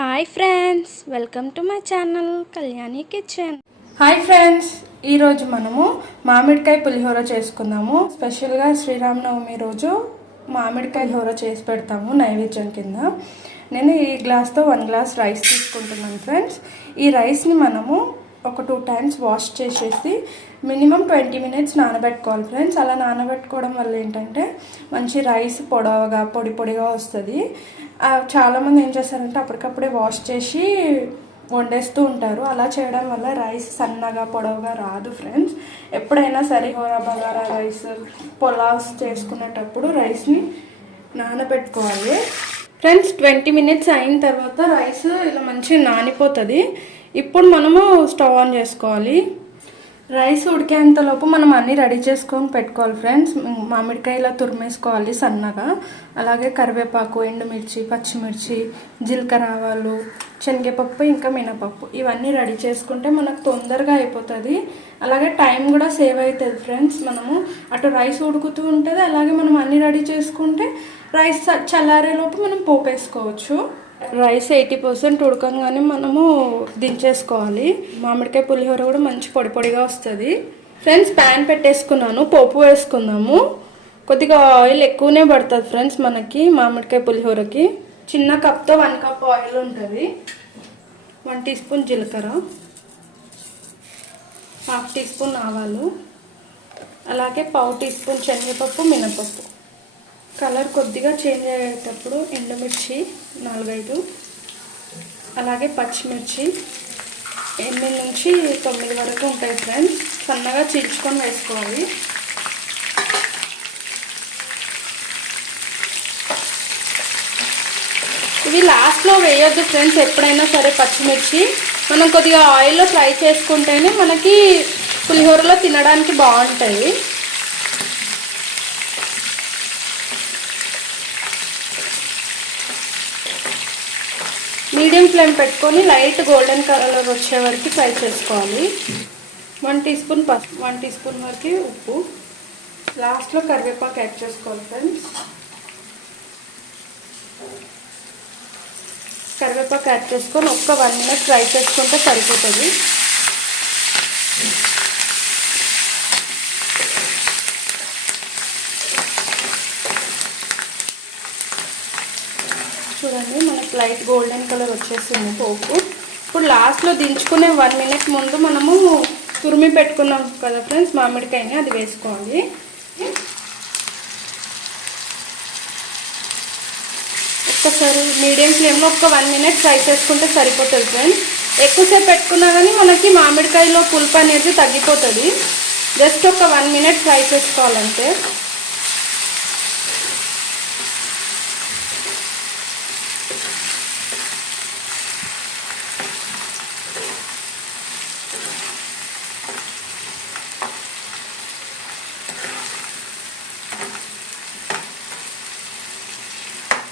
Hi friends, welcome to my channel Kalyani kitchen. Hi friends, ఈరోజు మనము మామిడికాయ పులిహోర చేసుకుందాము. స్పెషల్గా శ్రీరామనవమి రోజు మామిడికాయ పులిహోర చేసి పెడతాము నైవేద్యం కింద. నేను ఈ గ్లాస్తో 1 గ్లాస్ రైస్ తీసుకుంటున్నాను ఫ్రెండ్స్. ఈ రైస్ని మనము ఒక 2 టైమ్స్ వాష్ చేసేసి మినిమం 20 మినిట్స్ నానబెట్టుకోవాలి ఫ్రెండ్స్. అలా నానబెట్టుకోవడం వల్ల ఏంటంటే మంచి రైస్ పొడి పొడిగా వస్తుంది. చాలామంది ఏం చేస్తారంటే అప్పటికప్పుడే వాష్ చేసి వండేస్తూ ఉంటారు. అలా చేయడం వల్ల రైస్ సన్నగా పొడవుగా రాదు ఫ్రెండ్స్. ఎప్పుడైనా సరే బగారా రైస్, పులావ్స్ చేసుకునేటప్పుడు రైస్ని నానబెట్టుకోవాలి ఫ్రెండ్స్. 20 మినిట్స్ అయిన తర్వాత రైస్ ఇలా మంచిగా నానిపోతుంది. ఇప్పుడు మనము స్టవ్ ఆన్ చేసుకోవాలి. రైస్ ఉడికేంతలోపు మనం అన్నీ రెడీ చేసుకొని పెట్టుకోవాలి ఫ్రెండ్స్. మామిడికాయ ఇలా తురిమేసుకోవాలి సన్నగా. అలాగే కరివేపాకు, ఎండుమిర్చి, పచ్చిమిర్చి, జీలకర్ర ఆవాలు, శనగపప్పు, ఇంకా మినపప్పు ఇవన్నీ రెడీ చేసుకుంటే మనకు తొందరగా అయిపోతుంది. అలాగే టైం కూడా సేవ్ అవుతుంది ఫ్రెండ్స్. మనము అటు రైస్ ఉడుకుతూ ఉంటుంది, అలాగే మనం అన్నీ రెడీ చేసుకుంటే రైస్ చల్లారేలోపు మనం పోపేసుకోవచ్చు. రైస్ 80% ఉడకంగానే మనము దించేసుకోవాలి. మామిడికాయ పులిహోర కూడా మంచి పొడి పొడిగా వస్తుంది ఫ్రెండ్స్. ప్యాన్ పెట్టేసుకున్నాను, పోపు వేసుకుందాము. కొద్దిగా ఆయిల్ ఎక్కువనే పడుతుంది ఫ్రెండ్స్ మనకి మామిడికాయ పులిహోరకి. చిన్న కప్తో 1 కప్ ఆయిల్ ఉంటుంది. 1 టీ స్పూన్ జీలకర్ర, 1/2 టీ స్పూన్ ఆవాలు, అలాగే 1/4 టీ స్పూన్ శనగపప్పు, మినపప్పు. కలర్ కొద్దిగా చేంజ్ అయ్యేటప్పుడు ఎండుమిర్చి 4-5, అలాగే పచ్చిమిర్చి 8 నుంచి 9 వరకు ఉంటాయి ఫ్రెండ్స్. సన్నగా చీల్చుకొని వేసుకోవాలి. ఇవి లాస్ట్లో వేయొద్దు ఫ్రెండ్స్. ఎప్పుడైనా సరే పచ్చిమిర్చి మనం కొద్దిగా ఆయిల్లో ఫ్రై చేసుకుంటేనే మనకి పులిహోరలో తినడానికి బాగుంటాయి. మీడియం ఫ్లేమ్ పెట్టుకొని లైట్ గోల్డెన్ కలర్ వచ్చే వరకు ఫ్రై చేసుకోవాలి. 1 టీ స్పూన్ పసుపు, 1 టీ స్పూన్ వరకు ఉప్పు, లాస్ట్లో కరివేపాకు యాడ్ చేసుకోవాలి ఫ్రెండ్స్. కరివేపాకు యాడ్ చేసుకొని ఒక్క 1 మినిట్ ఫ్రై చేసుకుంటే సరిపోతుంది. చూడండి, మనకు లైట్ గోల్డెన్ కలర్ వచ్చేసింది పోపు. ఇప్పుడు లాస్ట్లో దించుకునే 1 మినిట్ ముందు మనము తురిమి పెట్టుకున్నాం కదా ఫ్రెండ్స్ మామిడికాయని, అది వేసుకోవాలి. ఒక్కసారి మీడియం ఫ్లేమ్లో ఒక 1 మినిట్ ఫ్రై చేసుకుంటే సరిపోతుంది ఫ్రెండ్స్. ఎక్కువసేపు పెట్టుకున్నా కానీ మనకి మామిడికాయలో పులుపు అనేది తగ్గిపోతుంది. జస్ట్ ఒక 1 మినిట్ ఫ్రై చేసుకోవాలంటే.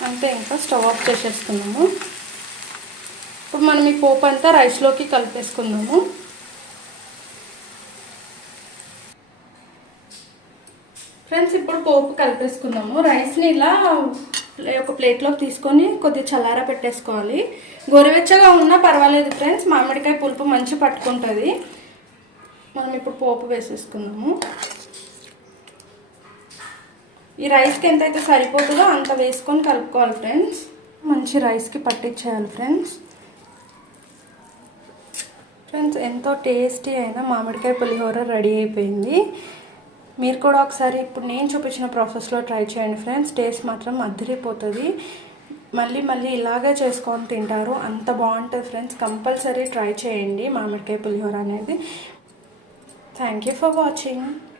అంతే, ఇంకా స్టవ్ ఆఫ్ చేసేసుకున్నాము. ఇప్పుడు మనం ఈ పోపు అంతా రైస్లోకి కలిపేసుకుందాము. ఫ్రెండ్స్, ఇప్పుడు పోపు కలిపేసుకుందాము. రైస్ని ఇలా ఒక ప్లేట్లోకి తీసుకొని కొద్దిగా చల్లార పెట్టేసుకోవాలి. గోరువెచ్చగా ఉన్నా పర్వాలేదు ఫ్రెండ్స్, మామిడికాయ పులుపు మంచి పట్టుకుంటుంది. మనం ఇప్పుడు పోపు వేసేసుకుందాము. ఈ రైస్కి ఎంతైతే సరిపోతుందో అంత వేసుకొని కలుపుకోవాలి ఫ్రెండ్స్. మంచి రైస్కి పట్టించేయాలి ఫ్రెండ్స్. ఎంతో టేస్టీ అయిన మామిడికాయ పులిహోర రెడీ అయిపోయింది. మీరు కూడా ఒకసారి ఇప్పుడు నేను చూపించిన ప్రాసెస్లో ట్రై చేయండి ఫ్రెండ్స్. టేస్ట్ మాత్రం అదిరిపోతుంది. మళ్ళీ మళ్ళీ ఇలాగే చేసుకొని తింటారు, అంత బాగుంటుంది ఫ్రెండ్స్. కంపల్సరీ ట్రై చేయండి మామిడికాయ పులిహోర అనేది. Thank you for watching.